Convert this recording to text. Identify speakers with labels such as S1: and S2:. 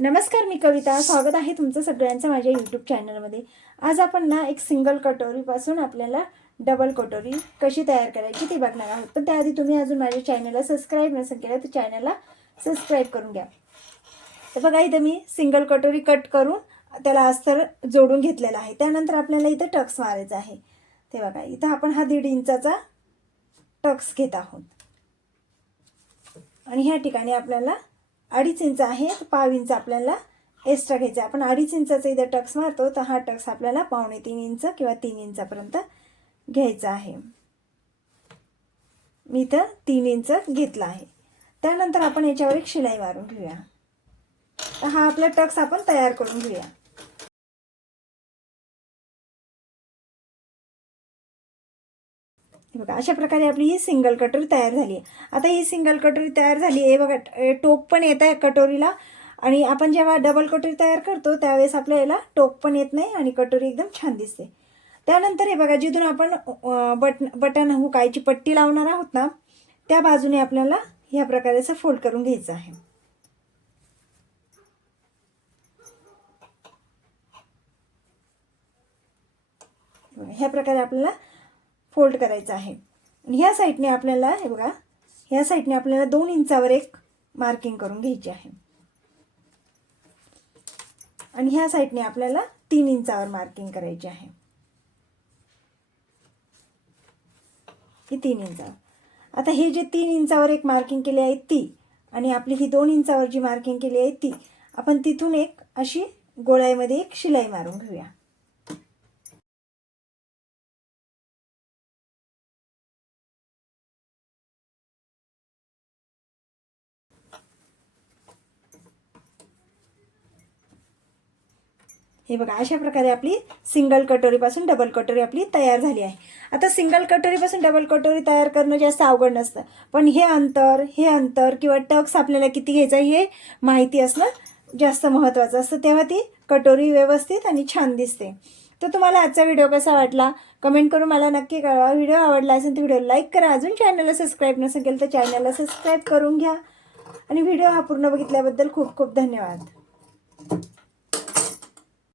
S1: नमस्कार मी कविता. स्वागत आहे तुमचं सगळ्यांचं माझ्या यूट्यूब चॅनलमध्ये आज आपण ना एक सिंगल कटोरीपासून आपल्याला डबल कटोरी कशी तयार करायची ते बघणार आहोत. पण त्याआधी तुम्ही अजून माझ्या चॅनलला सबस्क्राईब नसेल केलं तर चॅनलला सबस्क्राईब करून घ्या. तर बघा इथं मी सिंगल कटोरी कट करून त्याला अस्तर जोडून घेतलेला आहे. त्यानंतर आपल्याला इथं टक्स मारायचा आहे. ते बघा इथं आपण हा दीड इंचाचा टक्स घेत आहोत. आणि ह्या ठिकाणी आपल्याला अडीच इंच आहे तर पाव इंच आपल्याला एक्स्ट्रा घ्यायचा आहे. आपण अडीच इंचाचा इथं टक्स मारतो तर हा टक्स आपल्याला पावणे तीन इंच किंवा तीन इंचापर्यंत घ्यायचा आहे. मी इथं तीन इंच घेतला आहे. त्यानंतर आपण याच्यावर एक शिलाई मारून घेऊया. तर हा आपला टक्स आपण तयार करून घेऊया. हे बघा अशा प्रकारे आपली ही सिंगल कटोरी तयार झाली आहे. आता ही सिंगल कटोरी तयार झाली आहे बघा टोक पण येत आहे कटोरीला. आणि आपण जेव्हा डबल कटोरी तयार करतो त्यावेळेस आपल्या याला टोक पण येत नाही आणि कटोरी एकदम छान दिसते. त्यानंतर हे बघा जिथून आपण बट बटन हो, हुकायची पट्टी लावणार आहोत ना त्या बाजूने आपल्याला ह्या प्रकारे असं फोल्ड करून घ्यायचं आहे. ह्या प्रकारे आपल्याला फोल्ड करायचं आहे. आणि ह्या साईडने आपल्याला हे बघा ह्या साईडने आपल्याला दोन इंचावर एक मार्किंग करून घ्यायची आहे. आणि ह्या साईडने आपल्याला तीन इंचावर मार्किंग करायची आहे. ही तीन इंचावर. आता हे जे तीन इंचावर एक मार्किंग केली आहे ती आणि आपली ही दोन इंचावर जी मार्किंग केली आहे ती आपण तिथून एक अशी गोळ्यामध्ये एक शिलाई मारून घेऊया. हे बघा अशा प्रकारे आपली सिंगल कटोरीपासून डबल कटोरी आपली तयार झाली आहे. आता सिंगल कटोरीपासून डबल कटोरी तयार करणं जास्त अवघड नसतं. पण हे अंतर हे अंतर किंवा टक्स आपल्याला किती घ्यायचं आहे हे माहिती असणं जास्त महत्त्वाचं असतं. तेव्हा ती कटोरी व्यवस्थित आणि छान दिसते. तर तुम्हाला आजचा व्हिडिओ कसा वाटला? कमेंट करून मला नक्की कळवा. व्हिडिओ आवडला असेल तर व्हिडिओ लाईक करा. अजून चॅनलला सबस्क्राईब नसेल केलं तर चॅनलला सबस्क्राईब करून घ्या. आणि व्हिडिओ हा पूर्ण बघितल्याबद्दल खूप खूप धन्यवाद.